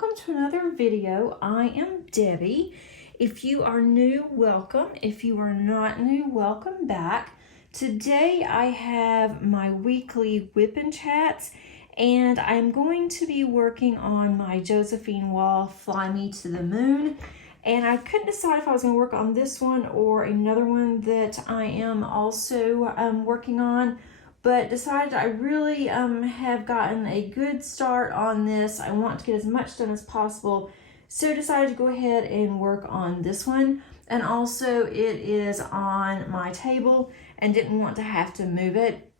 welcome to another video. I am Debbie. If you are new, welcome. If you are not new, welcome back. Today I have my weekly WIP and chats, and I'm going to be working on my Josephine Wall Fly Me to the Moon. And I couldn't decide if I was going to work on this one or another one that I am also working on, but decided I really have gotten a good start on this. I want to get as much done as possible, so decided to go ahead and work on this one. And also it is on my table and didn't want to have to move it.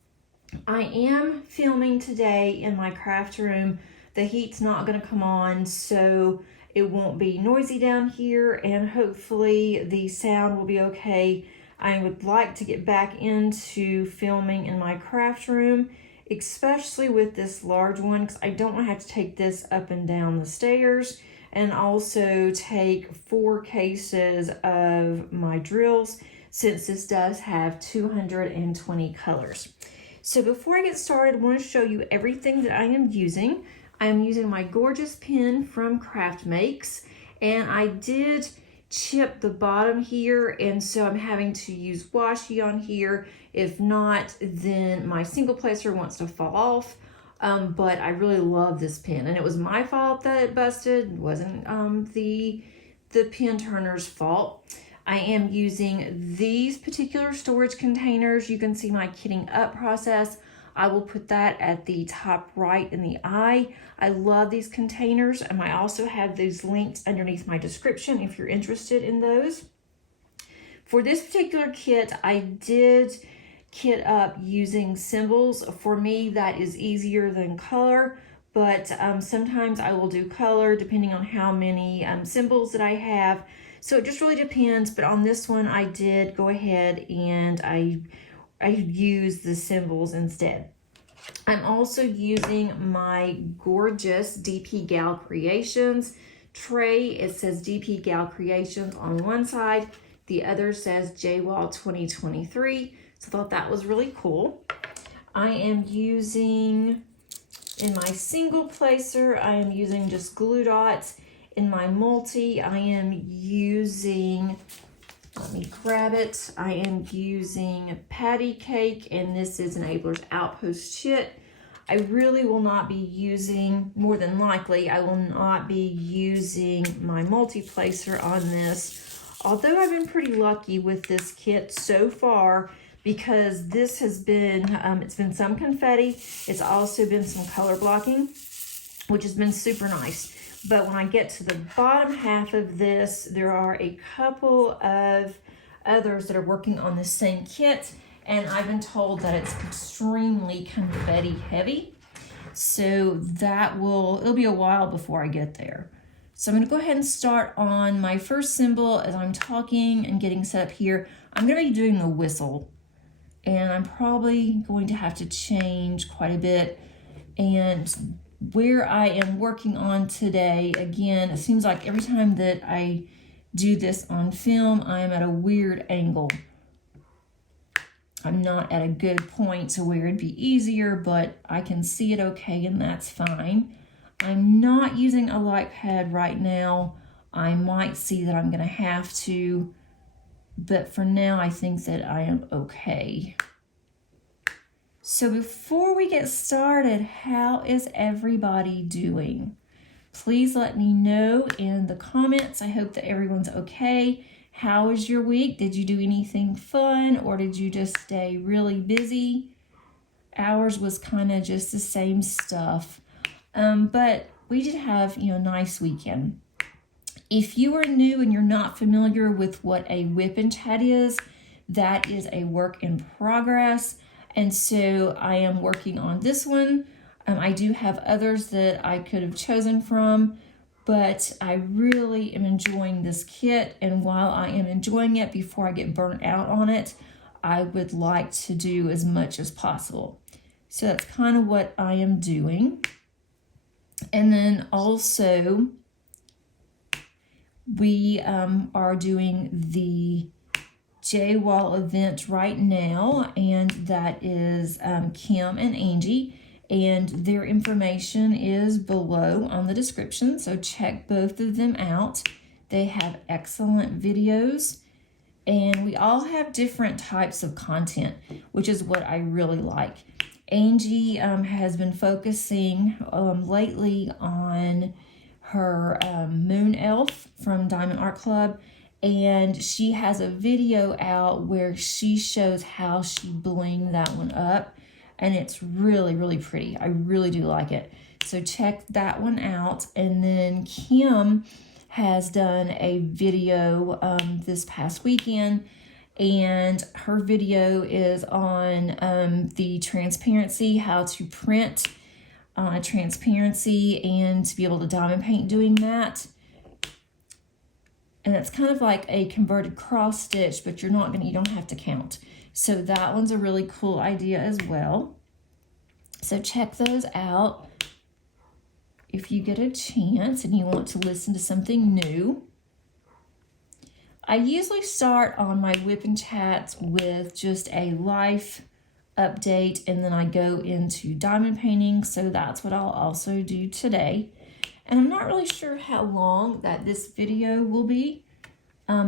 I am filming today in my craft room. The heat's not going to come on, so it won't be noisy down here, and hopefully the sound will be okay. I would like to get back into filming in my craft room, especially with this large one, because I don't want to have to take this up and down the stairs, and also take 4 cases of my drills, since this does have 220 colors. So before I get started, I want to show you everything that I am using. I am using my gorgeous pen from CraftedMakes, and I did chip the bottom here, and so I'm having to use washi on here. If not, then my single placer wants to fall off. But I really love this pen, and it was my fault that it busted. It wasn't the pen turner's fault. I am using these particular storage containers. You can see my kitting up process. I will put that at the top right in the eye. I love these containers, and I also have those linked underneath my description if you're interested in those. For this particular kit, I did kit up using symbols. For me, that is easier than color, but sometimes I will do color depending on how many symbols that I have. So it just really depends, but on this one, I did go ahead and I use the symbols instead. I'm also using my gorgeous DpGalCreations tray. It says DpGalCreations on one side, the other says JWall 2023. So I thought that was really cool. I am using, in my single placer, I am using just glue dots. In my multi, I am using, let me grab it. I am using Patty Cake, and this is Enabler's Outpost Chit. I really will not be using, more than likely, I will not be using my multi-placer on this. Although I've been pretty lucky with this kit so far, because this has been, it's been some confetti. It's also been some color blocking, which has been super nice. But when I get to the bottom half of this, there are a couple of others that are working on the same kit, and I've been told that it's extremely confetti heavy. So it'll be a while before I get there. So I'm going to go ahead and start on my first symbol. As I'm talking and getting set up here, I'm going to be doing the whistle, and I'm probably going to have to change quite a bit. And where I am working on today, again, it seems like every time that I do this on film, I am at a weird angle. I'm not at a good point to where it'd be easier, but I can see it okay, and that's fine. I'm not using a light pad right now. I might see that I'm going to have to, but for now, I think that I am okay. So before we get started, how is everybody doing? Please let me know in the comments. I hope that everyone's okay. How was your week? Did you do anything fun, or did you just stay really busy? Ours was kind of just the same stuff. But we did have, a nice weekend. If you are new and you're not familiar with what a WIP and chat is, that is a work in progress. And so I am working on this one. I do have others that I could have chosen from, but I really am enjoying this kit. And while I am enjoying it, before I get burnt out on it, I would like to do as much as possible. So that's kind of what I am doing. And then also, we are doing the JWall event right now, and that is Kim and Angie, and their information is below on the description, so check both of them out. They have excellent videos, and we all have different types of content, which is what I really like. Angie has been focusing lately on her Moon Elf from Diamond Art Club, and she has a video out where she shows how she blinged that one up, and it's really, really pretty. I really do like it. So check that one out. And then Kim has done a video this past weekend, and her video is on the transparency, how to print on a transparency and to be able to diamond paint doing that. And it's kind of like a converted cross stitch, but you don't have to count. So that one's a really cool idea as well. So check those out if you get a chance and you want to listen to something new. I usually start on my WIP and chats with just a life update, and then I go into diamond painting, so that's what I'll also do today. And I'm not really sure how long that this video will be.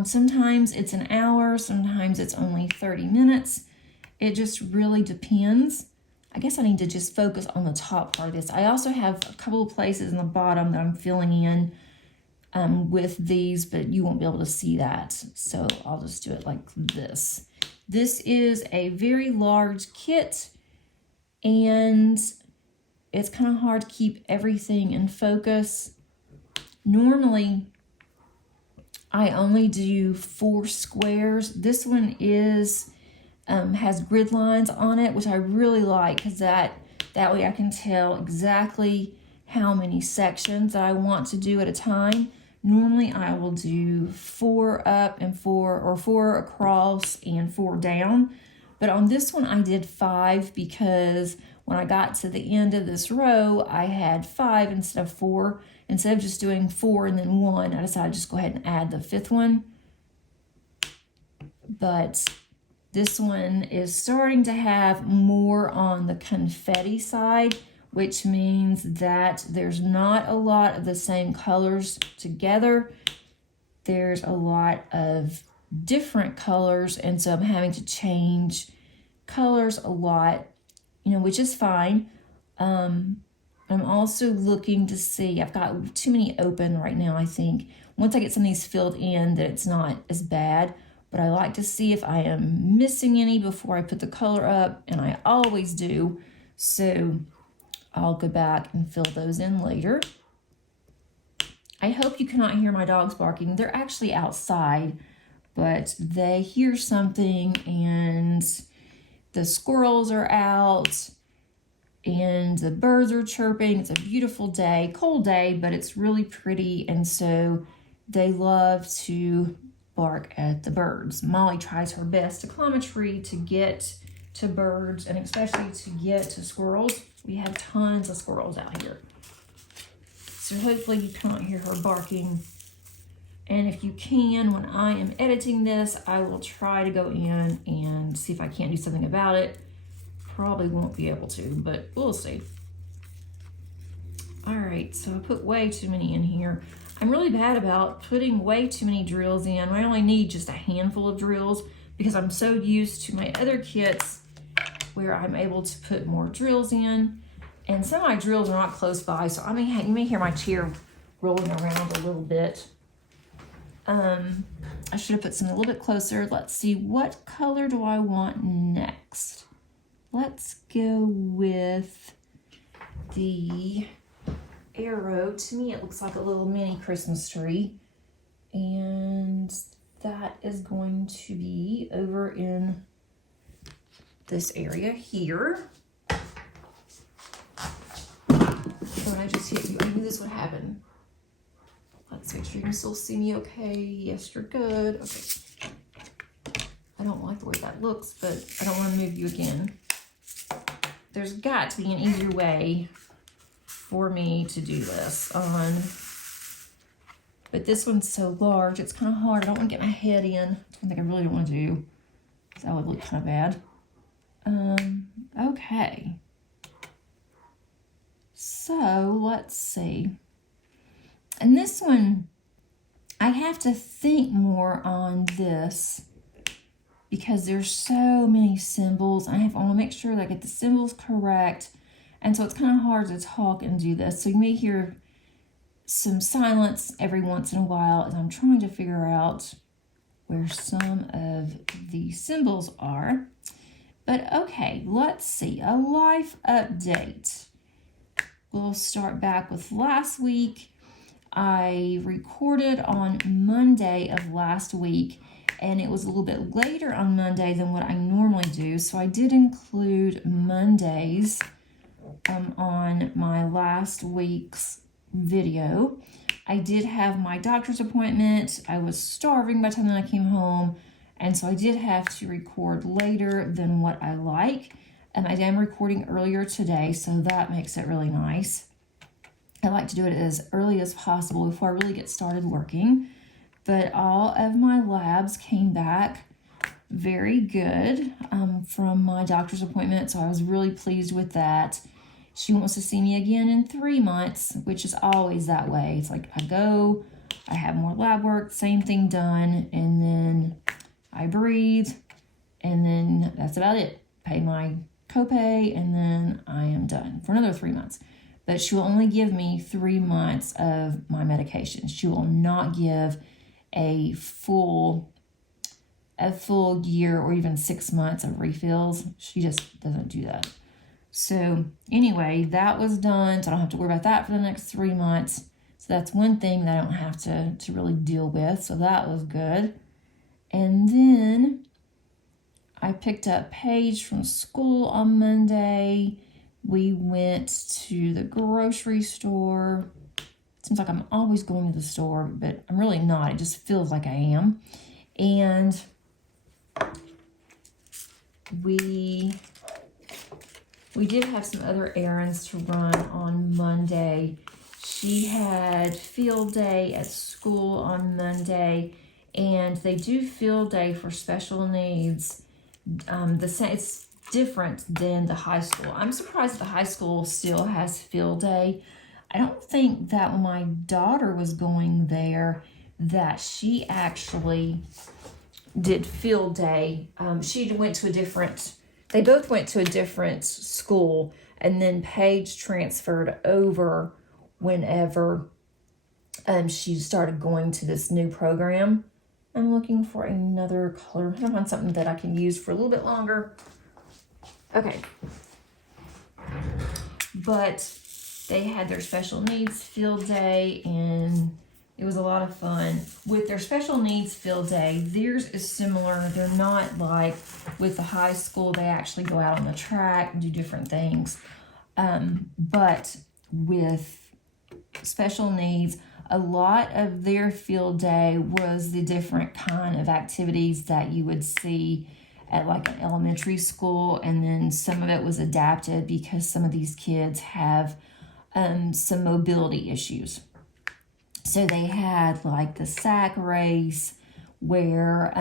Sometimes it's an hour, sometimes it's only 30 minutes. It just really depends. I guess I need to just focus on the top part of this. I also have a couple of places in the bottom that I'm filling in with these, but you won't be able to see that. So I'll just do it like this. This is a very large kit, and it's kind of hard to keep everything in focus. Normally, I only do 4 squares. This one is has grid lines on it, which I really like, because that way I can tell exactly how many sections I want to do at a time. Normally I will do 4 up and 4 across and 4 down. But on this one I did 5 because when I got to the end of this row, I had 5 instead of 4. Instead of just doing 4 and then 1, I decided to just go ahead and add the 5th one. But this one is starting to have more on the confetti side, which means that there's not a lot of the same colors together. There's a lot of different colors, and so I'm having to change colors a lot, which is fine. I'm also looking to see, I've got too many open right now, I think. Once I get some of these filled in, that it's not as bad, but I like to see if I am missing any before I put the color up, and I always do. So I'll go back and fill those in later. I hope you cannot hear my dogs barking. They're actually outside, but they hear something, and the squirrels are out, and the birds are chirping. It's a beautiful day, cold day, but it's really pretty, and so they love to bark at the birds. Molly tries her best to climb a tree to get to birds, and especially to get to squirrels. We have tons of squirrels out here. So hopefully you can't hear her barking. And if you can, when I am editing this, I will try to go in and see if I can't do something about it. Probably won't be able to, but we'll see. All right, so I put way too many in here. I'm really bad about putting way too many drills in. I only need just a handful of drills because I'm so used to my other kits where I'm able to put more drills in. And some of my drills are not close by, so you may hear my chair rolling around a little bit. I should have put some a little bit closer. Let's see, what color do I want next? Let's go with the arrow. To me, it looks like a little mini Christmas tree. And that is going to be over in this area here. Oh, and I just hit you. I knew this would happen. Let's make sure you can still see me okay. Yes, you're good. Okay. I don't like the way that looks, but I don't want to move you again. There's got to be an easier way for me to do this on, but this one's so large, it's kind of hard. I don't want to get my head in. It's one thing I really don't want to do, because that would look kind of bad. Okay. So let's see. And this one, I have to think more on this because there's so many symbols. I want to make sure that I get the symbols correct. And so it's kind of hard to talk and do this. So you may hear some silence every once in a while as I'm trying to figure out where some of the symbols are. But okay, let's see, a life update. We'll start back with last week. I recorded on Monday of last week, and it was a little bit later on Monday than what I normally do. So I did include Mondays on my last week's video. I did have my doctor's appointment. I was starving by the time that I came home, and so I did have to record later than what I like. And I am recording earlier today, so that makes it really nice. I like to do it as early as possible before I really get started working. But all of my labs came back very good from my doctor's appointment, so I was really pleased with that. She wants to see me again in 3 months, which is always that way. It's like I go, I have more lab work, same thing done, and then I breathe, and then that's about it. Pay my copay, and then I am done for another 3 months. But she will only give me 3 months of my medication. She will not give a full year or even 6 months of refills. She just doesn't do that. So anyway, that was done. So I don't have to worry about that for the next 3 months. So that's one thing that I don't have to really deal with. So that was good. And then I picked up Paige from school on Monday. We went to the grocery store. It seems like I'm always going to the store, but I'm really not. It just feels like I am. And we did have some other errands to run on Monday. She had field day at school on Monday, and they do field day for special needs. It's different than the high school. I'm surprised the high school still has field day. I don't think that when my daughter was going there that she actually did field day. She went to they both went to a different school, and then Paige transferred over whenever she started going to this new program. I'm looking for another color. I found something that I can use for a little bit longer. Okay. But they had their special needs field day, and it was a lot of fun. With their special needs field day, theirs is similar. They're not like with the high school, they actually go out on the track and do different things. But with special needs, a lot of their field day was the different kind of activities that you would see at like an elementary school, and then some of it was adapted because some of these kids have some mobility issues. So they had like the sack race where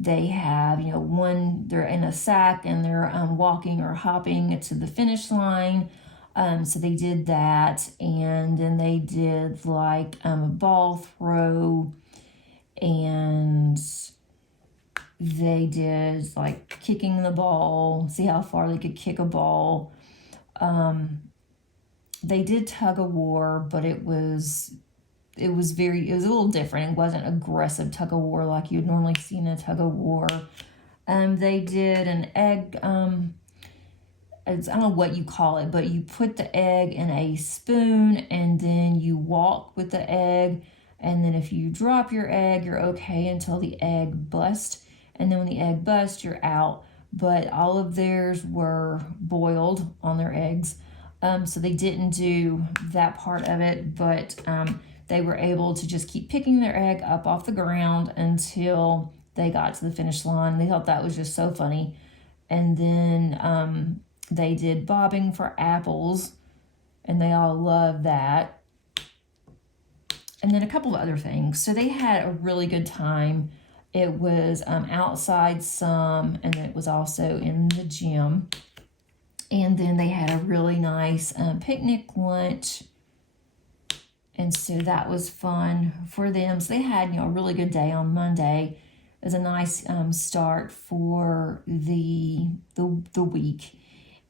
they have, they're in a sack and they're walking or hopping to the finish line. So they did that, and then they did like a ball throw, and they did like kicking the ball, see how far they could kick a ball. They did tug of war, but it was a little different. It wasn't aggressive tug of war like you'd normally see in a tug of war. They did an egg, I don't know what you call it, but you put the egg in a spoon and then you walk with the egg. And then if you drop your egg, you're okay until the egg busts. And then when the egg busts, you're out. But all of theirs were boiled on their eggs. So they didn't do that part of it, but they were able to just keep picking their egg up off the ground until they got to the finish line. They thought that was just so funny. And then they did bobbing for apples, and they all loved that. And then a couple of other things. So they had a really good time. It was outside some, and it was also in the gym. And then they had a really nice picnic lunch. And so that was fun for them. So they had, a really good day on Monday. It was a nice start for the week.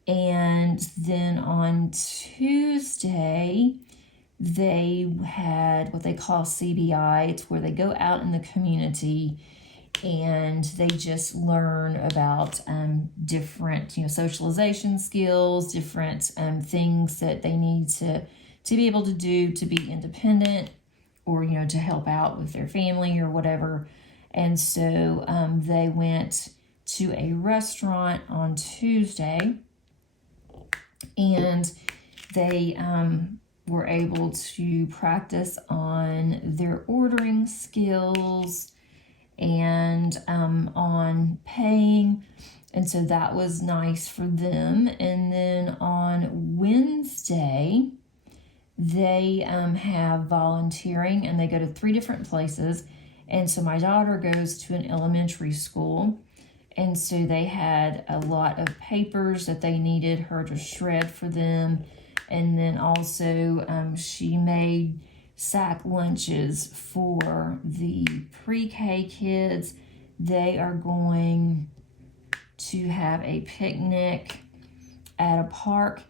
And then on Tuesday, they had what they call CBI. It's where they go out in the community and they just learn about different, socialization skills, different things that they need to be able to do to be independent, or to help out with their family or whatever. And so they went to a restaurant on Tuesday, and they were able to practice on their ordering skills and on paying. And so that was nice for them. And then on Wednesday, they have volunteering, and they go to 3 different places. And so my daughter goes to an elementary school, and so they had a lot of papers that they needed her to shred for them. And then also she made sack lunches for the pre-K kids. They are going to have a picnic at a park.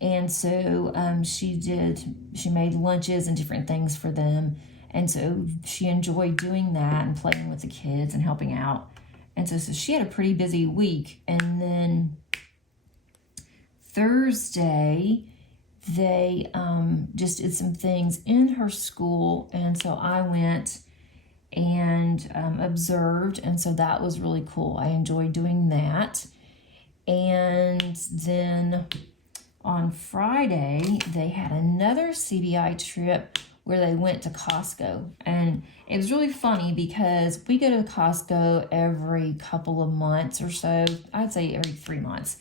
And so she made lunches and different things for them. And so she enjoyed doing that and playing with the kids and helping out. And so she had a pretty busy week. And then Thursday, they just did some things in her school. And so I went and observed. And so that was really cool. I enjoyed doing that. And then on Friday, they had another CBI trip where they went to Costco. And it was really funny because we go to Costco every couple of months or so. I'd say every 3 months.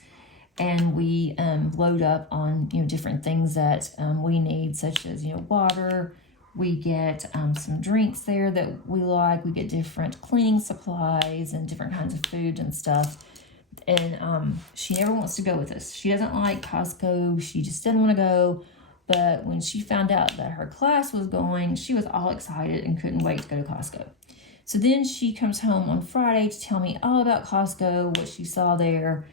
And we load up on, different things that we need, such as, water. We get some drinks there that we like. We get different cleaning supplies and different kinds of food and stuff. And she never wants to go with us. She doesn't like Costco. She just didn't want to go. But when she found out that her class was going, she was all excited and couldn't wait to go to Costco. So then she comes home on Friday to tell me all about Costco, what she saw there,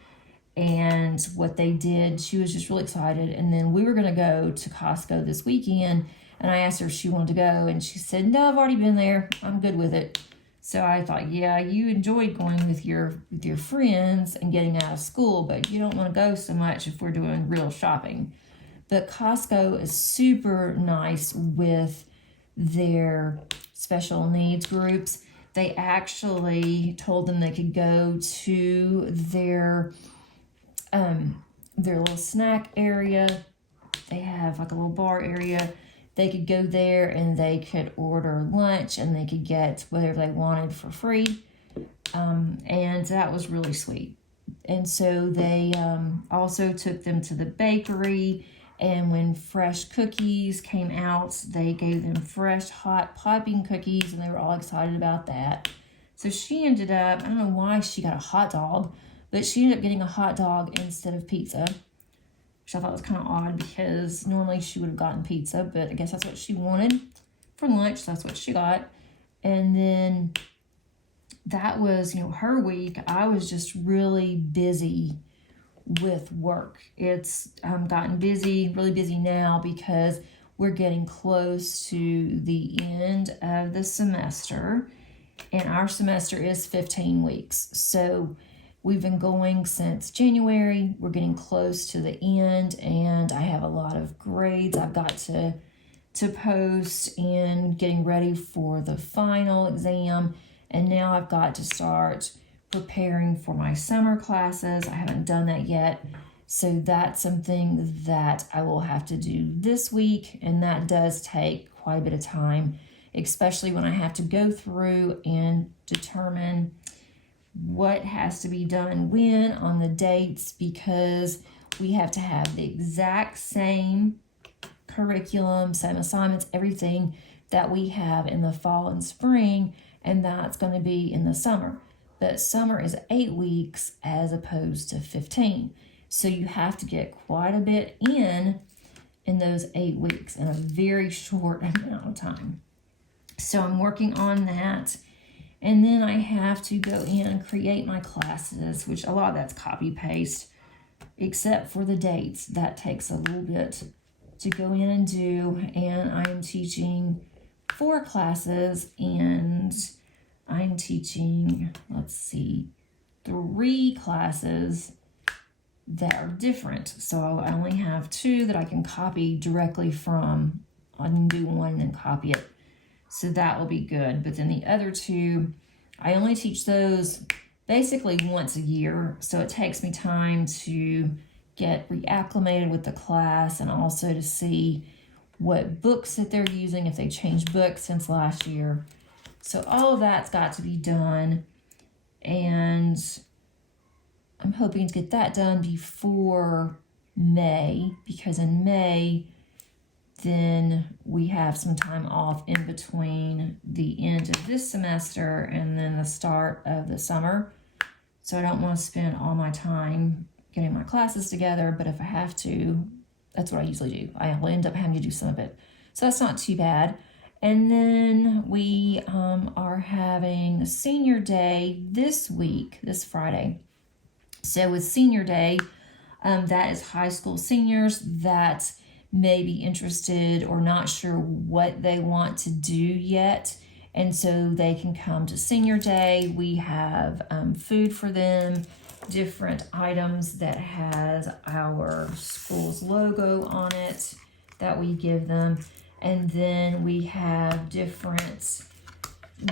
and what they did. She was just really excited. And then we were going to go to Costco this weekend. And I asked her if she wanted to go. And she said, no, I've already been there. I'm good with it. So I thought, yeah, you enjoyed going with your friends and getting out of school, but you don't want to go so much if we're doing real shopping. But Costco is super nice with their special needs groups. They actually told them they could go to their little snack area. They have like a little bar area. They could go there and they could order lunch and they could get whatever they wanted for free. And that was really sweet. And so they also took them to the bakery. And when fresh cookies came out, they gave them fresh, hot, popping cookies, and they were all excited about that. So she ended up, I don't know why she got a hot dog, but she ended up getting a hot dog instead of pizza, which I thought was kind of odd because normally she would have gotten pizza, but I guess that's what she wanted for lunch. So that's what she got. And then that was, her week. I was just really busy with work. It's gotten busy, really busy now because we're getting close to the end of the semester, and our semester is 15 weeks. So we've been going since January. We're getting close to the end, and I have a lot of grades I've got to post and getting ready for the final exam. And now I've got to start preparing for my summer classes. I haven't done that yet. So that's something that I will have to do this week. And that does take quite a bit of time, especially when I have to go through and determine what has to be done when on the dates, because we have to have the exact same curriculum, same assignments, everything that we have in the fall and spring, and that's going to be in the summer. But summer is 8 weeks as opposed to 15. So you have to get quite a bit in those 8 weeks in a very short amount of time. So I'm working on that. And then I have to go in and create my classes, which a lot of that's copy paste, except for the dates. That takes a little bit to go in and do. And I am teaching 4 classes, and I'm teaching, let's see, 3 classes that are different. So I only have 2 that I can copy directly from. I can do one and then copy it. So that will be good. But then the other 2, I only teach those basically once a year. So it takes me time to get reacclimated with the class and also to see what books that they're using, if they changed books since last year. So all of that's got to be done. And I'm hoping to get that done before May, because in May, then we have some time off in between the end of this semester and then the start of the summer. So I don't want to spend all my time getting my classes together, but if I have to, that's what I usually do. I will end up having to do some of it. So that's not too bad. And then we are having Senior Day this week, this Friday. So with Senior Day, that is high school seniors that may be interested or not sure what they want to do yet. And so they can come to Senior Day. We have food for them, different items that has our school's logo on it that we give them. And then we have different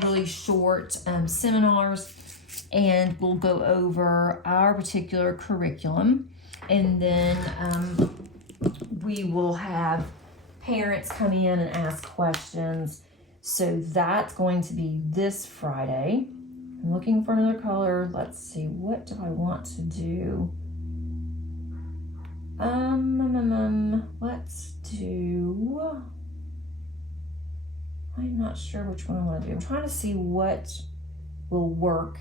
really short seminars, and we'll go over our particular curriculum. And then we will have parents come in and ask questions. So that's going to be this Friday. I'm looking for another color. Let's see, what do I want to do? Let's do, I'm not sure which one I want to do. I'm trying to see what will work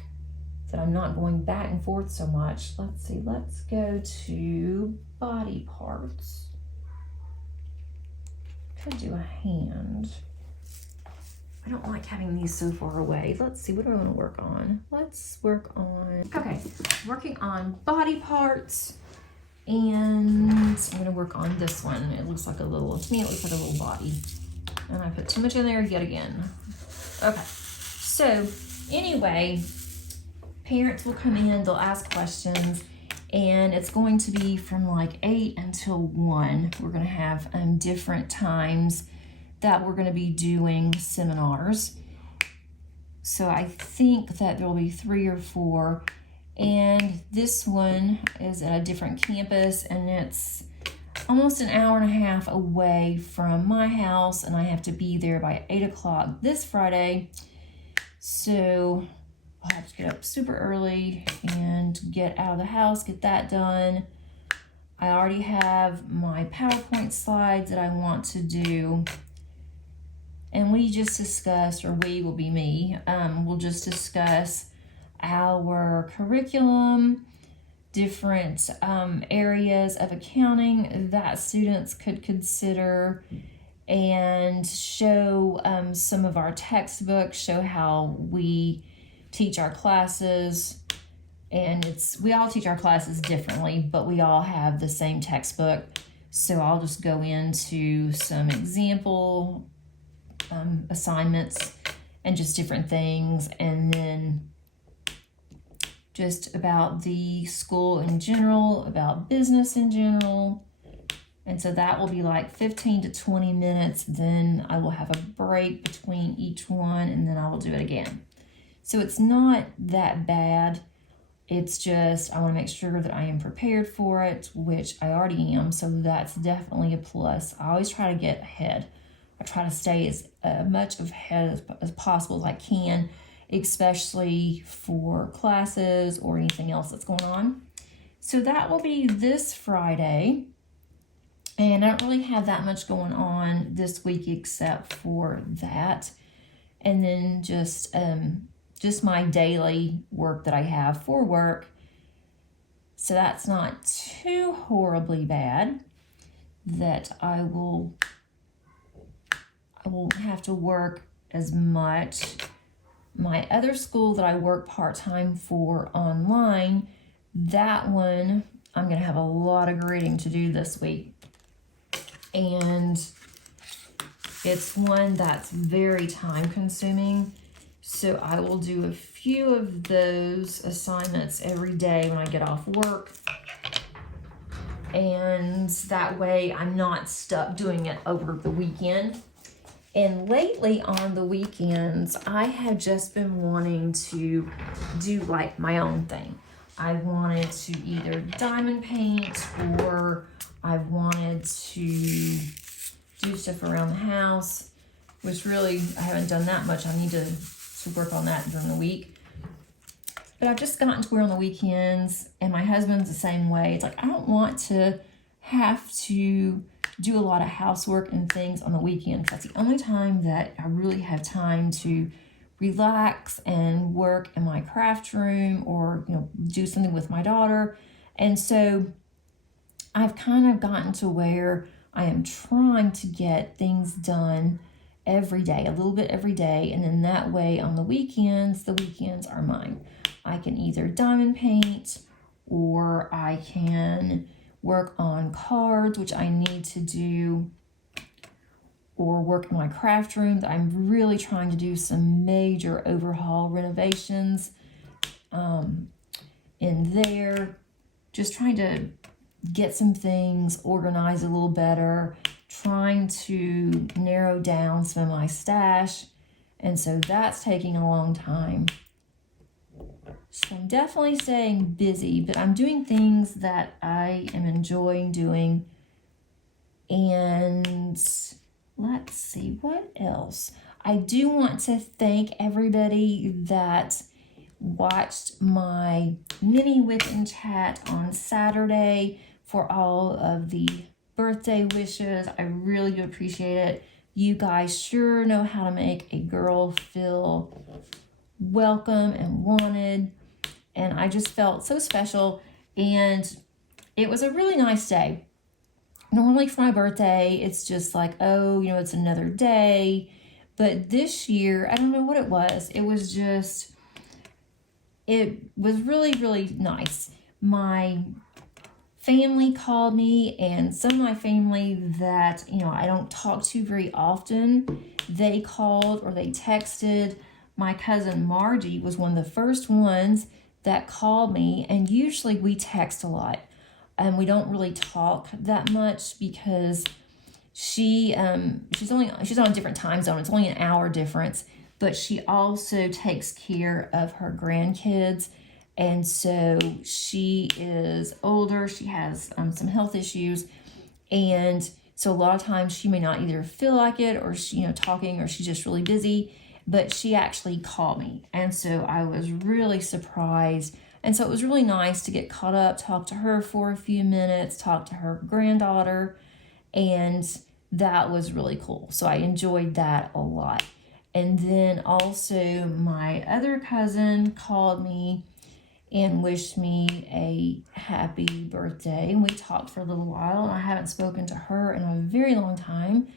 that I'm not going back and forth so much. Let's see, let's go to body parts. Could do a hand. I don't like having these so far away. Let's see, what do I want to work on? Let's work on, okay, working on body parts. And I'm going to work on this one. It looks like a little, to me it looks like a little body. And I put too much in there yet again. Okay, so anyway, parents will come in, they'll ask questions, and it's going to be from like 8 until 1. We're going to have different times that we're going to be doing seminars. So I think that there will be 3 or 4. And this one is at a different campus, and it's almost an hour and a half away from my house, and I have to be there by 8 o'clock this Friday. So I'll have to get up super early and get out of the house, get that done. I already have my PowerPoint slides that I want to do. And we just discussed, or we will be me, we'll just discuss our curriculum, different areas of accounting that students could consider, and show some of our textbooks, show how we teach our classes. And we all teach our classes differently, but we all have the same textbook. So I'll just go into some example assignments and just different things, and then just about the school in general, about business in general. And so that will be like 15 to 20 minutes. Then I will have a break between each one, and then I will do it again. So it's not that bad. It's just, I want to make sure that I am prepared for it, which I already am. So that's definitely a plus. I always try to get ahead. I try to stay as much ahead as possible as I can, especially for classes or anything else that's going on. So that will be this Friday. And I don't really have that much going on this week except for that. And then just my daily work that I have for work. So that's not too horribly bad that I won't have to work as much. My other school that I work part-time for online, that one, I'm going to have a lot of grading to do this week. And it's one that's very time consuming. So I will do a few of those assignments every day when I get off work. And that way I'm not stuck doing it over the weekend. And lately on the weekends, I have just been wanting to do like my own thing. I wanted to either diamond paint, or I wanted to do stuff around the house, which really I haven't done that much. I need to work on that during the week. But I've just gotten to where on the weekends, and my husband's the same way. It's like I don't want to have to do a lot of housework and things on the weekend. That's the only time that I really have time to relax and work in my craft room, or do something with my daughter. And so I've kind of gotten to where I am trying to get things done every day, a little bit every day, and then that way on the weekends are mine. I can either diamond paint, or I can work on cards, which I need to do, or work in my craft room. I'm really trying to do some major overhaul renovations in there, just trying to get some things organized a little better, trying to narrow down some of my stash, and so that's taking a long time. So I'm definitely staying busy, but I'm doing things that I am enjoying doing. And let's see, what else? I do want to thank everybody that watched my mini whip and chat on Saturday for all of the birthday wishes. I really do appreciate it. You guys sure know how to make a girl feel welcome and wanted. And I just felt so special, and it was a really nice day. Normally for my birthday, it's just like, oh, it's another day. But this year, I don't know what it was. It was really, really nice. My family called me, and some of my family that, I don't talk to very often, they called or they texted. My cousin Margie was one of the first ones that called me, and usually we text a lot, and we don't really talk that much because she's on a different time zone. It's only an hour difference, but she also takes care of her grandkids, and so she is older. She has some health issues, and so a lot of times she may not either feel like it, or she talking, or she's just really busy. But she actually called me, and so I was really surprised. And so it was really nice to get caught up, talk to her for a few minutes, talk to her granddaughter, and that was really cool. So I enjoyed that a lot. And then also my other cousin called me and wished me a happy birthday, and we talked for a little while, and I haven't spoken to her in a very long time.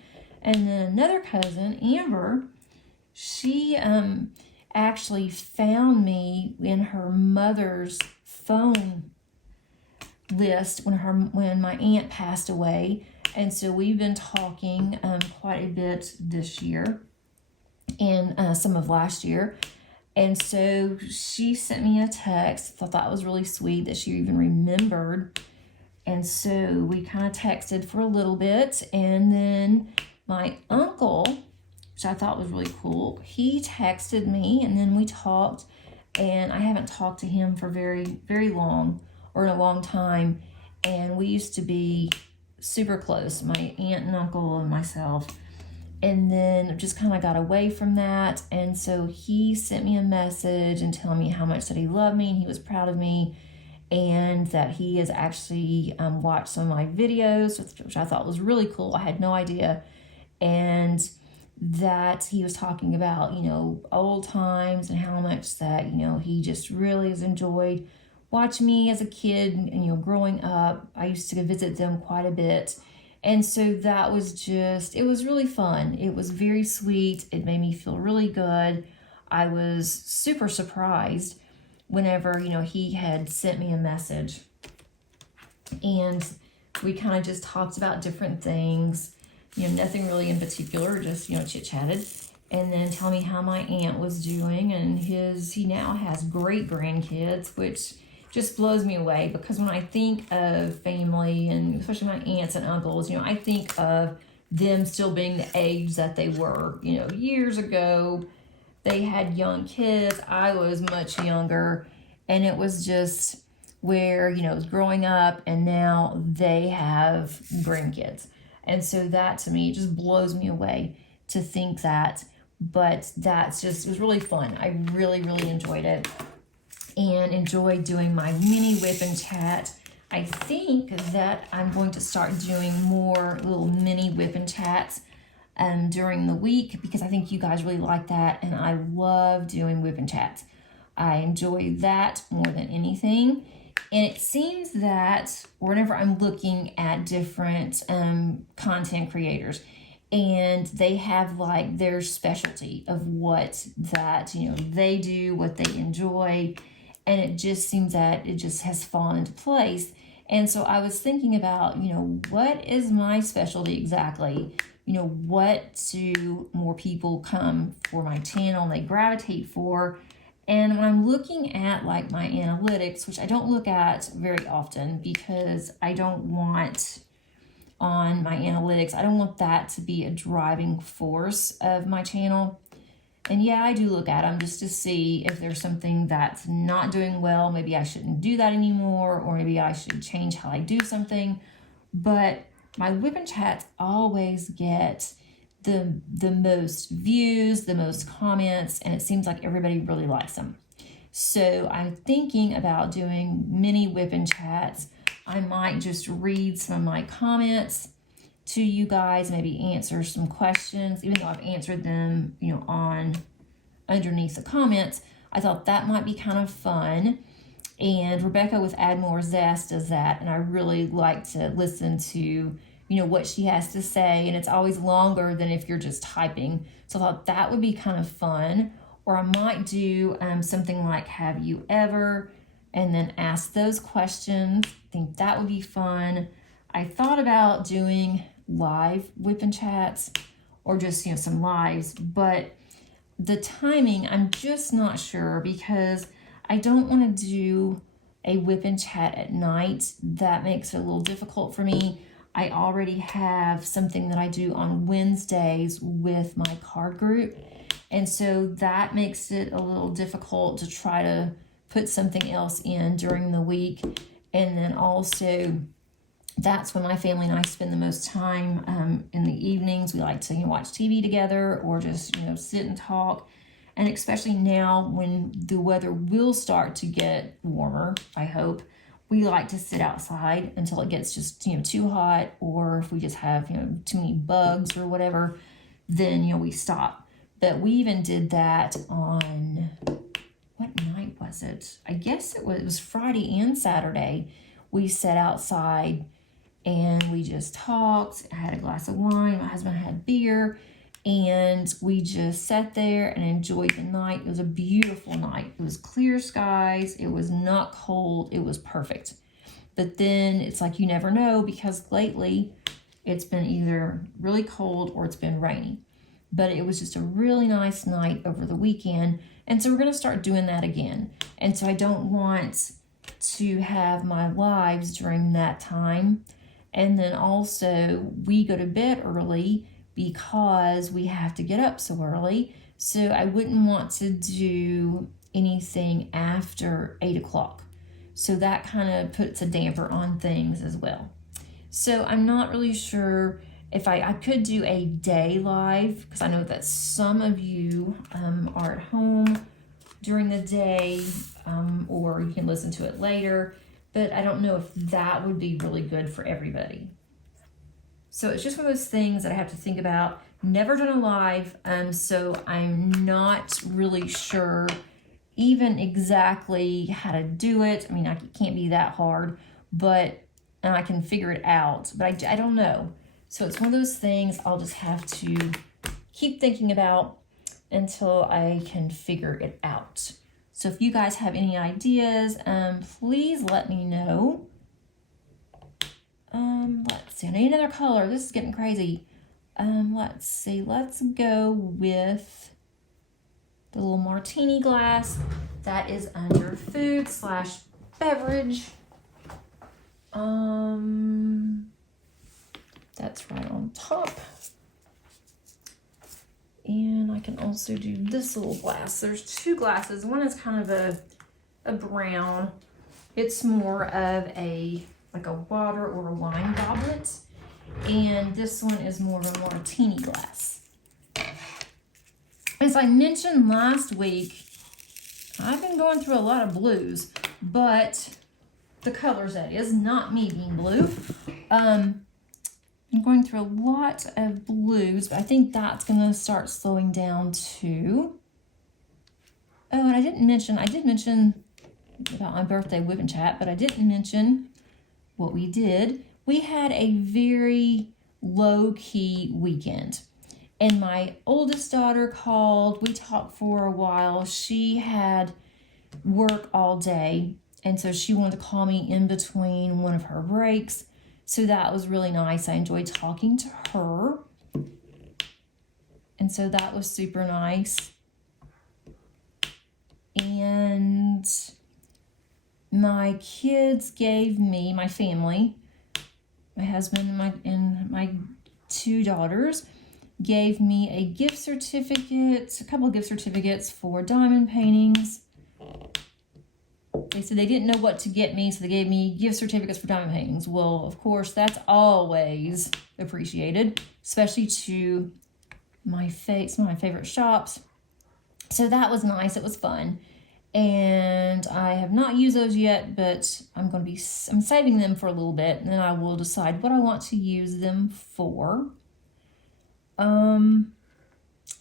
And then another cousin, Amber, she actually found me in her mother's phone list when my aunt passed away, and so we've been talking quite a bit this year and some of last year. And so she sent me a text. Thought that was really sweet that she even remembered. And so we kind of texted for a little bit, and then my uncle, which I thought was really cool, he texted me, and then we talked, and I haven't talked to him for very, very long, or in a long time, and we used to be super close, my aunt and uncle and myself, and then just kind of got away from that. And so he sent me a message and telling me how much that he loved me and he was proud of me, and that he has actually watched some of my videos, which I thought was really cool. I had no idea. And that he was talking about, old times, and how much that, he just really has enjoyed watch me as a kid, and, you know, growing up, I used to visit them quite a bit. And so that was just, it was really fun. It was very sweet. It made me feel really good. I was super surprised whenever, you know, he had sent me a message. And we kind of just talked about different things, you know, nothing really in particular, just, you know, chit-chatted. And then tell me how my aunt was doing. And he now has great grandkids, which just blows me away, because when I think of family, and especially my aunts and uncles, you know, I think of them still being the age that they were, you know, years ago. They had young kids. I was much younger, and it was just where, you know, it was growing up, and now they have grandkids. And so that, to me, just blows me away to think that. But that's just, it was really fun. I really, really enjoyed it, and enjoyed doing my mini WIP and chat. I think that I'm going to start doing more little mini WIP and chats during the week, because I think you guys really like that, and I love doing WIP and chats. I enjoy that more than anything. And it seems that whenever I'm looking at different content creators, and they have like their specialty of what that, you know, they do, what they enjoy, and it just seems that it just has fallen into place. And so I was thinking about, you know, what is my specialty exactly? You know, what do more people come for my channel and they gravitate for? And when I'm looking at like my analytics, which I don't look at very often, because I don't want on my analytics, I don't want that to be a driving force of my channel. And yeah, I do look at them just to see if there's something that's not doing well. Maybe I shouldn't do that anymore, or maybe I should change how I do something. But my WIP and chats always get the most views, the most comments, and it seems like everybody really likes them. So I'm thinking about doing mini WIP and chats. I might just read some of my comments to you guys, maybe answer some questions, even though I've answered them, you know, on underneath the comments. I thought that might be kind of fun. And Rebecca with Add More Zest does that, and I really like to listen to, you know, what she has to say, and it's always longer than if you're just typing. So I thought that would be kind of fun. Or I might do something like Have You Ever, and then ask those questions. I think that would be fun. I thought about doing live WIP and chats, or just, you know, some lives, but the timing, I'm just not sure, because I don't want to do a WIP and chat at night. That makes it a little difficult for me. I already have something that I do on Wednesdays with my card group, and so that makes it a little difficult to try to put something else in during the week. And then also, that's when my family and I spend the most time in the evenings. We like to, you know, watch TV together, or just, you know, sit and talk. And especially now when the weather will start to get warmer, I hope, we like to sit outside until it gets just, you know, too hot, or if we just have, you know, too many bugs or whatever, then, you know, we stop. But we even did that on, what night was it? I guess it was Friday and Saturday. We sat outside and we just talked. I had a glass of wine. My husband had beer. And we just sat there and enjoyed the night. It was a beautiful night. It was clear skies. It was not cold. It was perfect. But then it's like you never know, because lately it's been either really cold or it's been rainy. But it was just a really nice night over the weekend. And so we're going to start doing that again. And so I don't want to have my lives during that time. And then also we go to bed early because we have to get up so early. So I wouldn't want to do anything after 8 o'clock. So that kind of puts a damper on things as well. So I'm not really sure if I could do a day live, because I know that some of you are at home during the day, or you can listen to it later, but I don't know if that would be really good for everybody. So it's just one of those things that I have to think about. Never done a live, so I'm not really sure even exactly how to do it. I mean, it can't be that hard, but and I can figure it out, but I don't know. So it's one of those things I'll just have to keep thinking about until I can figure it out. So if you guys have any ideas, please let me know. Let's see, I need another color. This is getting crazy. Let's see, let's go with the little martini glass that is under food / beverage. That's right on top. And I can also do this little glass. There's two glasses. One is kind of a brown. It's more of like a water or a wine goblet. And this one is more of a martini glass. As I mentioned last week, I've been going through a lot of blues, but the colors, that is, not me being blue. I'm going through a lot of blues, but I think that's going to start slowing down too. Oh, and I did mention about my birthday WIP and chat, but I didn't mention what we did. We had a very low-key weekend. And my oldest daughter called. We talked for a while. She had work all day, and so she wanted to call me in between one of her breaks. So that was really nice. I enjoyed talking to her. And so that was super nice. And my kids gave me, my family, my husband and my two daughters, gave me a gift certificate, a couple of gift certificates for diamond paintings. They said they didn't know what to get me, so they gave me gift certificates for diamond paintings. Well, of course, that's always appreciated, especially to some of my favorite shops. So that was nice. It was fun. And I have not used those yet, but I'm saving them for a little bit, and then I will decide what I want to use them for.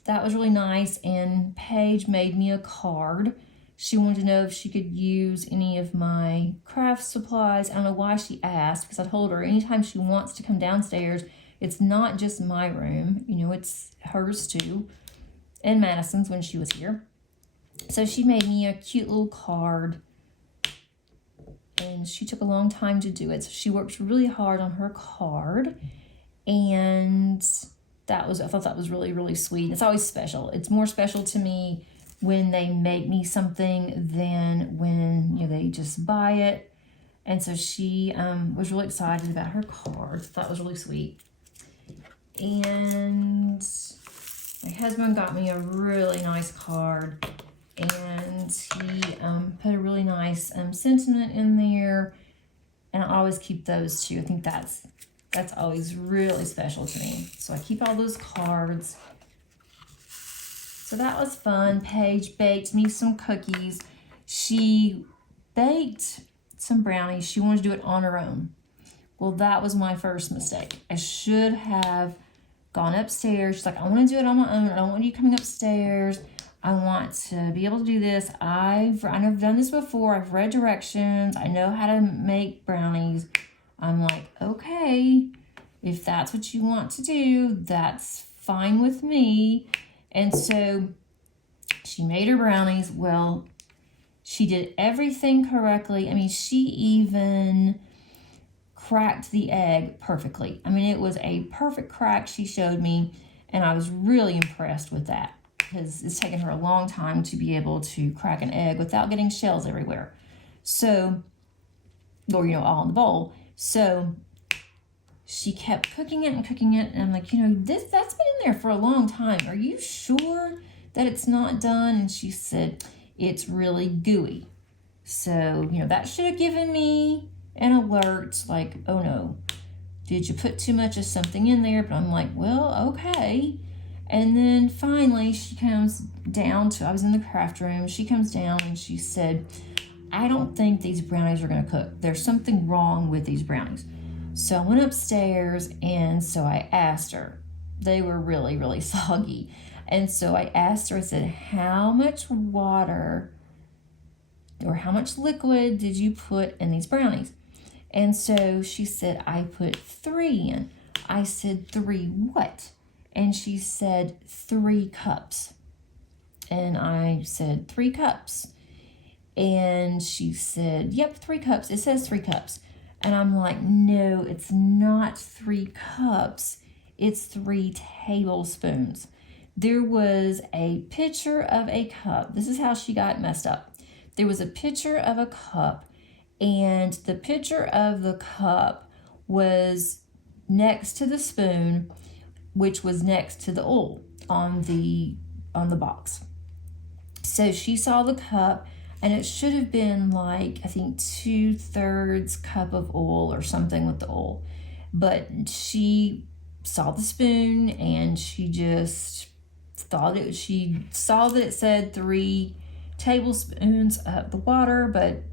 That was really nice, and Paige made me a card. She wanted to know if she could use any of my craft supplies. I don't know why she asked, because I told her anytime she wants to come downstairs, it's not just my room, it's hers too, and Madison's when she was here. So she made me a cute little card, and she took a long time to do it. So she worked really hard on her card, and I thought that was really, really sweet. It's always special. It's more special to me when they make me something than when they just buy it. And so she was really excited about her card. That was really sweet. And my husband got me a really nice card, and he put a really nice sentiment in there, and I always keep those too. I think that's always really special to me. So I keep all those cards. So that was fun. Paige baked me some cookies. She baked some brownies. She wanted to do it on her own. Well, that was my first mistake. I should have gone upstairs. She's like, I want to do it on my own. I don't want you coming upstairs. I want to be able to do this. I've done this before. I've read directions. I know how to make brownies. I'm like, okay, if that's what you want to do, that's fine with me. And so she made her brownies. Well, she did everything correctly. I mean, she even cracked the egg perfectly. I mean, it was a perfect crack she showed me, and I was really impressed with that, because it's taken her a long time to be able to crack an egg without getting shells everywhere. So, or, all in the bowl. So she kept cooking it, and I'm like, that's been in there for a long time. Are you sure that it's not done? And she said, it's really gooey. So, that should have given me an alert, like, oh no, did you put too much of something in there? But I'm like, well, okay. And then finally she comes down I was in the craft room. She comes down and she said, I don't think these brownies are going to cook. There's something wrong with these brownies. So I went upstairs, and so I asked her. They were really, really soggy. And so I asked her, I said, how much water or how much liquid did you put in these brownies? And so she said, I put 3 in. I said, 3 what? And she said, 3 cups. And I said, 3 cups. And she said, yep, 3 cups. It says 3 cups. And I'm like, no, it's not 3 cups. It's 3 tablespoons. There was a picture of a cup. This is how she got messed up. There was a picture of a cup, and the picture of the cup was next to the spoon, which was next to the oil on the box. So she saw the cup, and it should have been like, I think 2/3 cup of oil or something with the oil. But she saw the spoon, and she just thought she saw that it said 3 tablespoons of the water, but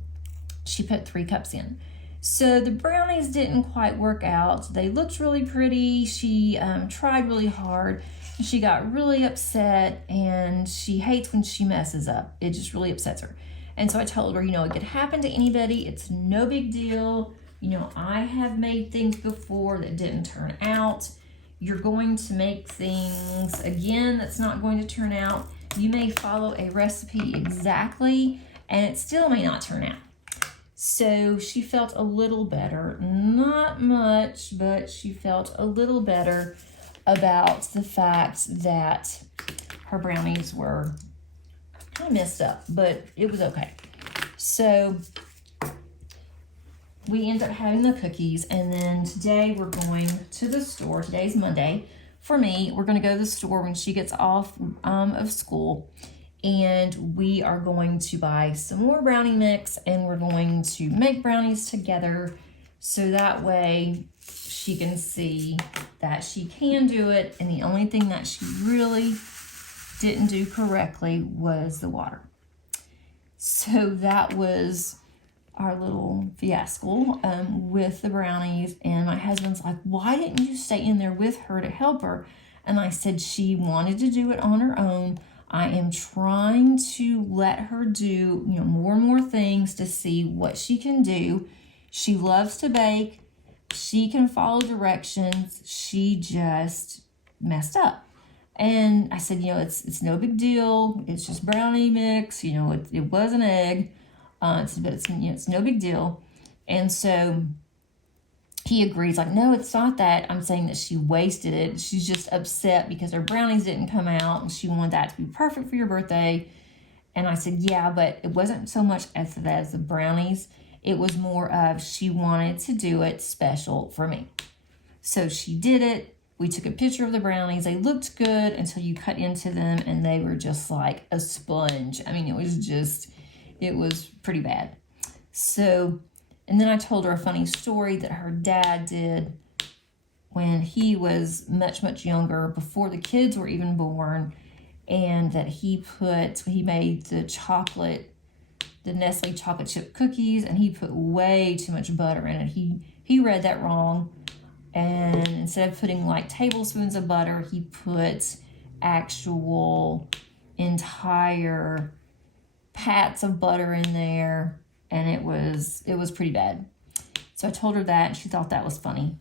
she put 3 cups in. So the brownies didn't quite work out. They looked really pretty. She tried really hard. She got really upset, and she hates when she messes up. It just really upsets her. And so I told her, it could happen to anybody. It's no big deal. I have made things before that didn't turn out. You're going to make things again that's not going to turn out. You may follow a recipe exactly, and it still may not turn out. So she felt a little better, not much, but she felt a little better about the fact that her brownies were kind of messed up, but it was okay. So we end up having the cookies, and then today we're going to the store. Today's Monday. For me, we're going to go to the store when she gets off of school, and we are going to buy some more brownie mix, and we're going to make brownies together so that way she can see that she can do it, and the only thing that she really didn't do correctly was the water. So that was our little fiasco with the brownies, and my husband's like, why didn't you stay in there with her to help her? And I said she wanted to do it on her own. I am trying to let her do more and more things to see what she can do. She loves to bake. She can follow directions. She just messed up. And I said, it's no big deal. It's just brownie mix. It was an egg. But it's no big deal. And so he agrees, like, no, it's not that. I'm saying that she wasted it. She's just upset because her brownies didn't come out, and she wanted that to be perfect for your birthday. And I said, yeah, but it wasn't so much as the brownies. It was more of she wanted to do it special for me. So she did it. We took a picture of the brownies. They looked good until you cut into them, and they were just like a sponge. I mean, it was pretty bad. So, and then I told her a funny story that her dad did when he was much, much younger, before the kids were even born, and that he made the Nestle chocolate chip cookies, and he put way too much butter in it. He read that wrong, and instead of putting like tablespoons of butter, he put actual entire pats of butter in there, and it was pretty bad. So I told her that, and she thought that was funny.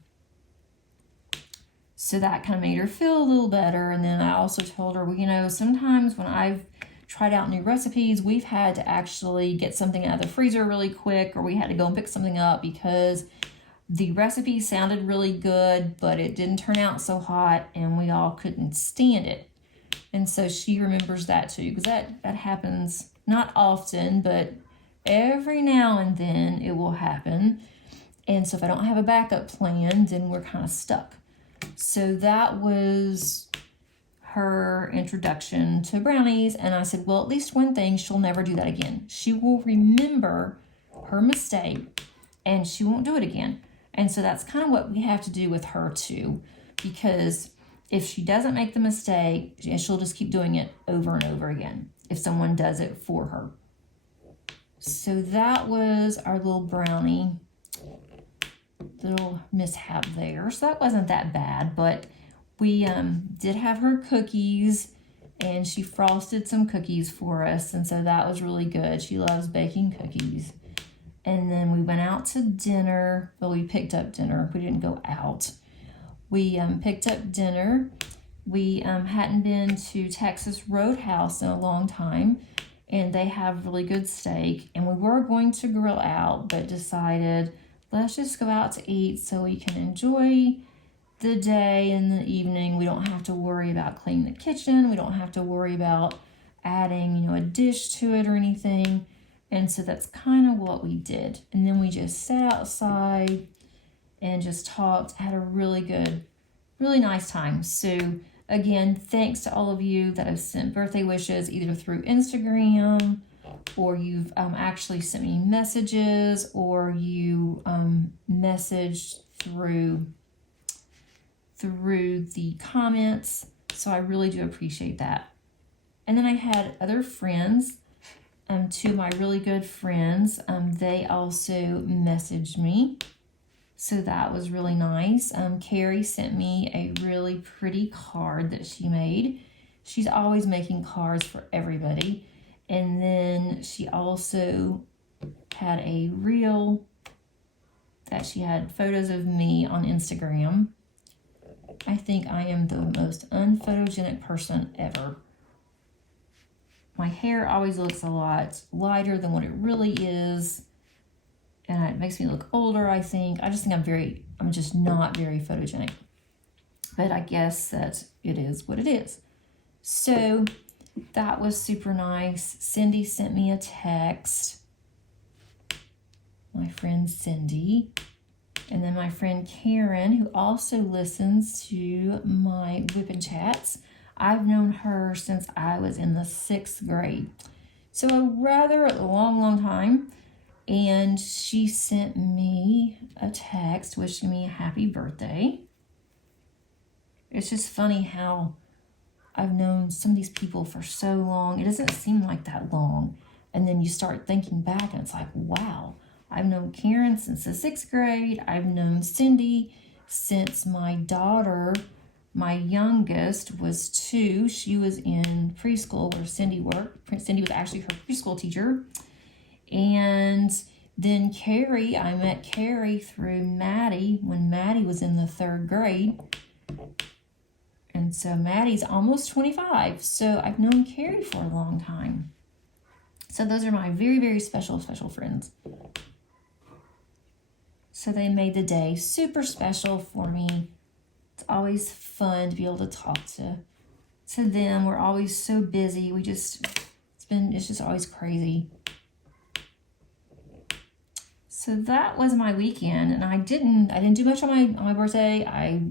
So that kind of made her feel a little better. And then I also told her, sometimes when I've tried out new recipes, we've had to actually get something out of the freezer really quick, or we had to go and pick something up because the recipe sounded really good, but it didn't turn out so hot, and we all couldn't stand it. And so she remembers that too, because that happens not often, but every now and then it will happen. And so if I don't have a backup plan, then we're kind of stuck. So that was her introduction to brownies. And I said, well, at least one thing, she'll never do that again. She will remember her mistake, and she won't do it again. And so that's kind of what we have to do with her too, because if she doesn't make the mistake, she'll just keep doing it over and over again if someone does it for her. So that was our little brownie, little mishap there. So that wasn't that bad, but we did have her cookies, and she frosted some cookies for us, and so that was really good. She loves baking cookies. And then we went out to dinner. Well, we picked up dinner. We didn't go out. We picked up dinner. We hadn't been to Texas Roadhouse in a long time, and they have really good steak. And we were going to grill out, but decided let's just go out to eat so we can enjoy the day and the evening. We don't have to worry about cleaning the kitchen. We don't have to worry about adding, a dish to it or anything. And so that's kind of what we did. And then we just sat outside and just talked, had a really good, really nice time. So again, thanks to all of you that have sent birthday wishes either through Instagram, or you've actually sent me messages, or you messaged through the comments. So I really do appreciate that. And then I had other friends, two of my really good friends, they also messaged me. So that was really nice. Carrie sent me a really pretty card that she made. She's always making cards for everybody. And then she also had a reel that she had photos of me on Instagram. I think I am the most unphotogenic person ever. My hair always looks a lot lighter than what it really is. And it makes me look older, I think. I just think I'm just not very photogenic. But I guess that it is what it is. So that was super nice. Cindy sent me a text. My friend Cindy. And then my friend Karen, who also listens to my WIP and chats. I've known her since I was in the 6th grade. So a rather long time. And she sent me a text wishing me a happy birthday. It's just funny how I've known some of these people for so long. It doesn't seem like that long. And then you start thinking back and it's like, wow, I've known Karen since the 6th grade. I've known Cindy since my daughter, my youngest, was 2. She was in preschool where Cindy worked. Cindy was actually her preschool teacher. And then Carrie, I met Carrie through Maddie when Maddie was in the 3rd grade. And so Maddie's almost 25. So I've known Carrie for a long time. So those are my very, very special friends. So they made the day super special for me. It's always fun to be able to talk to them. We're always so busy. It's just always crazy. So that was my weekend, and I didn't do much on my birthday. I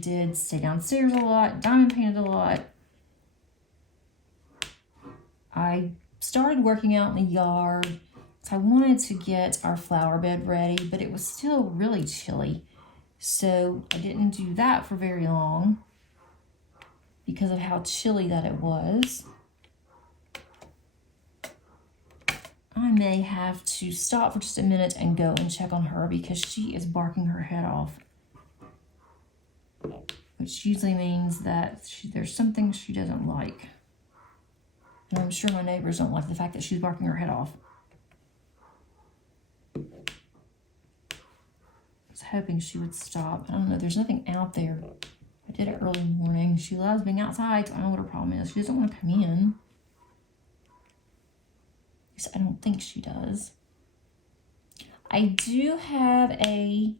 did stay downstairs a lot, diamond painted a lot. I started working out in the yard. So I wanted to get our flower bed ready, but it was still really chilly. So I didn't do that for very long because of how chilly that it was. I may have to stop for just a minute and go and check on her because she is barking her head off. Which usually means that there's something she doesn't like. And I'm sure my neighbors don't like the fact that she's barking her head off. I was hoping she would stop. I don't know, there's nothing out there. I did it early morning. She loves being outside, so I don't know what her problem is. She doesn't want to come in. I don't think she does. I do have a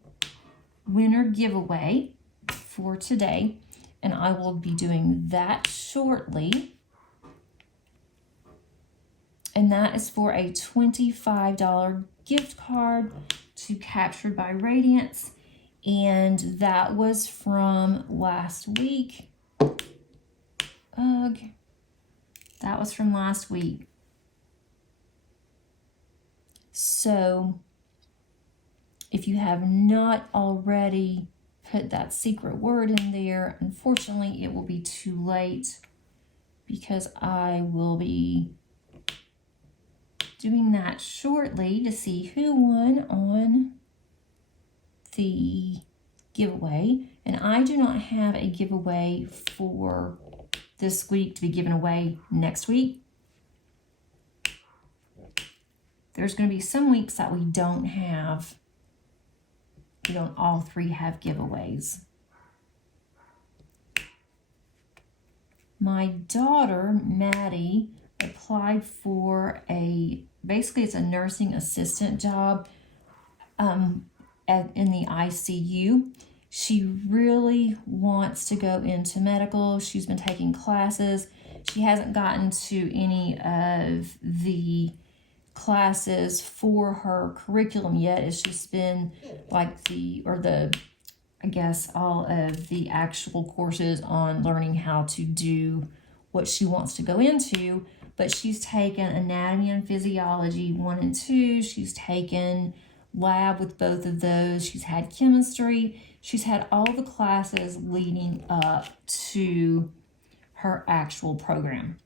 winner giveaway for today, and I will be doing that shortly. And that is for a $25 gift card to Captured by Radiance. And that was from last week. Ugh. That was from last week. So if you have not already put that secret word in there, unfortunately it will be too late because I will be doing that shortly to see who won on the giveaway. And I do not have a giveaway for this week to be given away next week. There's going to be some weeks that we don't all three have giveaways. My daughter, Maddie, applied for basically it's a nursing assistant job in the ICU. She really wants to go into medical. She's been taking classes. She hasn't gotten to any of the classes for her curriculum yet. It's just been like all of the actual courses on learning how to do what she wants to go into. But she's taken anatomy and physiology 1 and 2. She's taken lab with both of those. She's had chemistry. She's had all the classes leading up to her actual program.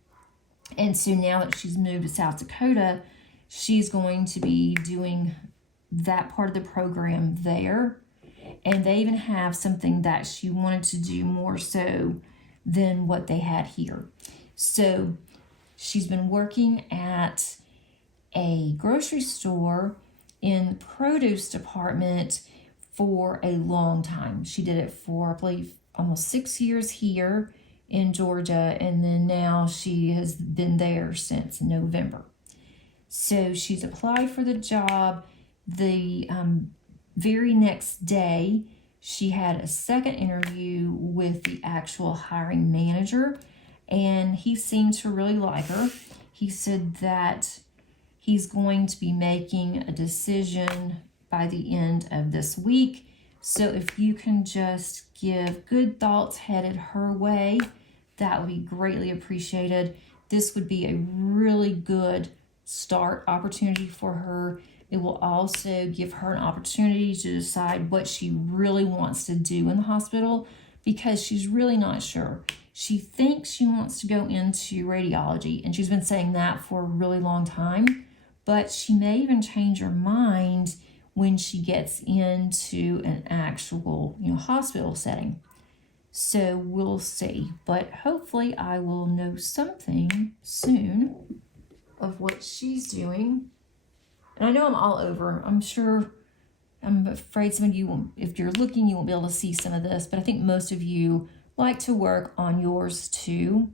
And so now that she's moved to South Dakota, she's going to be doing that part of the program there. And they even have something that she wanted to do more so than what they had here. So she's been working at a grocery store in the produce department for a long time. She did it for, I believe, almost 6 years here in Georgia, and then now she has been there since November. So she's applied for the job. The very next day, she had a second interview with the actual hiring manager, and he seemed to really like her. He said that he's going to be making a decision by the end of this week. So if you can just give good thoughts headed her way, that would be greatly appreciated. This would be a really good start opportunity for her. It will also give her an opportunity to decide what she really wants to do in the hospital, because she's really not sure. She thinks she wants to go into radiology, and she's been saying that for a really long time, but she may even change her mind when she gets into an actual, hospital setting. So we'll see, but hopefully I will know something soon of what she's doing. And I know I'm all over. I'm afraid some of you, if you're looking, you won't be able to see some of this, but I think most of you like to work on yours too.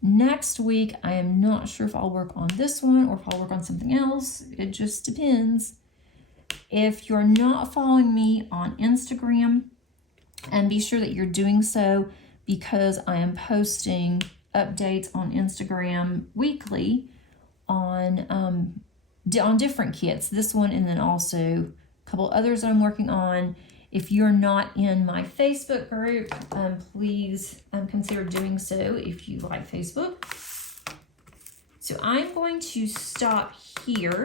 Next week, I am not sure if I'll work on this one or if I'll work on something else. It just depends. If you're not following me on Instagram, and be sure that you're doing so, because I am posting updates on Instagram weekly on different kits. This one, and then also a couple others that I'm working on. If you're not in my Facebook group, please consider doing so if you like Facebook. So I'm going to stop here,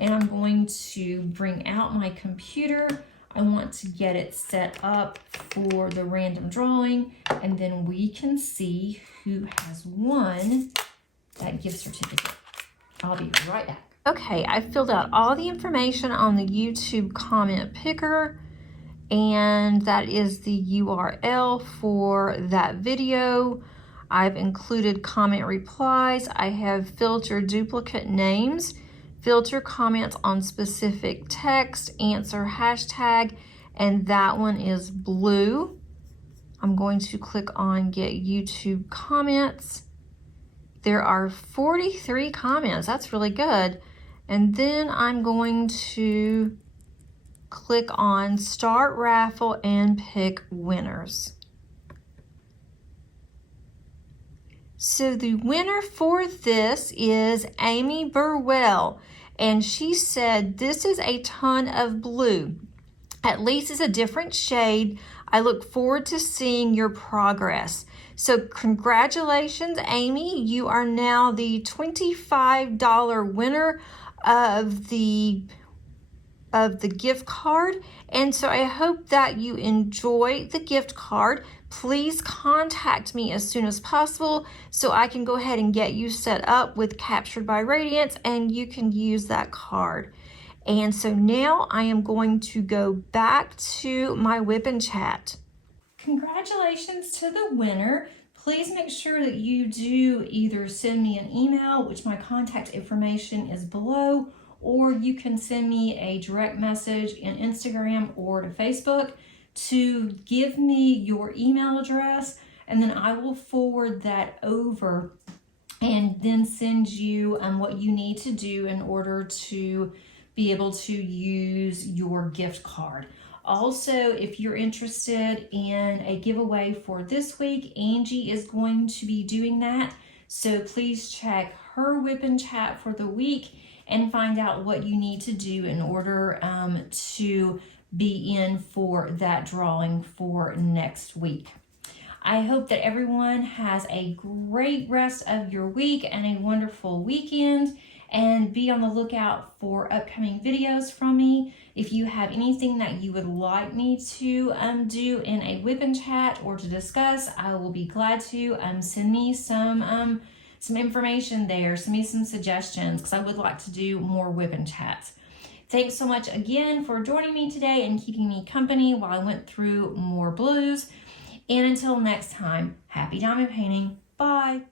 and I'm going to bring out my computer. I want to get it set up for the random drawing, and then we can see who has won that gift certificate. I'll be right back. Okay, I filled out all the information on the YouTube comment picker, and that is the URL for that video. I've included comment replies. I have filtered duplicate names, filter comments on specific text, answer hashtag, and that one is blue. I'm going to click on get YouTube comments. There are 43 comments. That's really good. And then I'm going to click on start raffle and pick winners. So the winner for this is Amy Burwell, and she said, "This is a ton of blue. At least it's a different shade. I look forward to seeing your progress." So congratulations, Amy. You are now the $25 winner of the gift card. And so I hope that you enjoy the gift card. Please contact me as soon as possible so I can go ahead and get you set up with Captured by Radiance, and you can use that card. And so now I am going to go back to my WIP and chat. Congratulations. congratulations to the winner. Please make sure that you do either send me an email, which my contact information is below, or you can send me a direct message in Instagram or to Facebook to give me your email address, and then I will forward that over and then send you what you need to do in order to be able to use your gift card. Also, if you're interested in a giveaway for this week, Angie is going to be doing that. So please check her WIP and chat for the week and find out what you need to do in order to be in for that drawing for next week. I hope that everyone has a great rest of your week and a wonderful weekend, and be on the lookout for upcoming videos from me. If you have anything that you would like me to do in a WIP and chat or to discuss, I will be glad to. Send me some information there. Send me some suggestions, because I would like to do more WIP and chats. Thanks so much again for joining me today and keeping me company while I went through more blues. And until next time, happy diamond painting. Bye.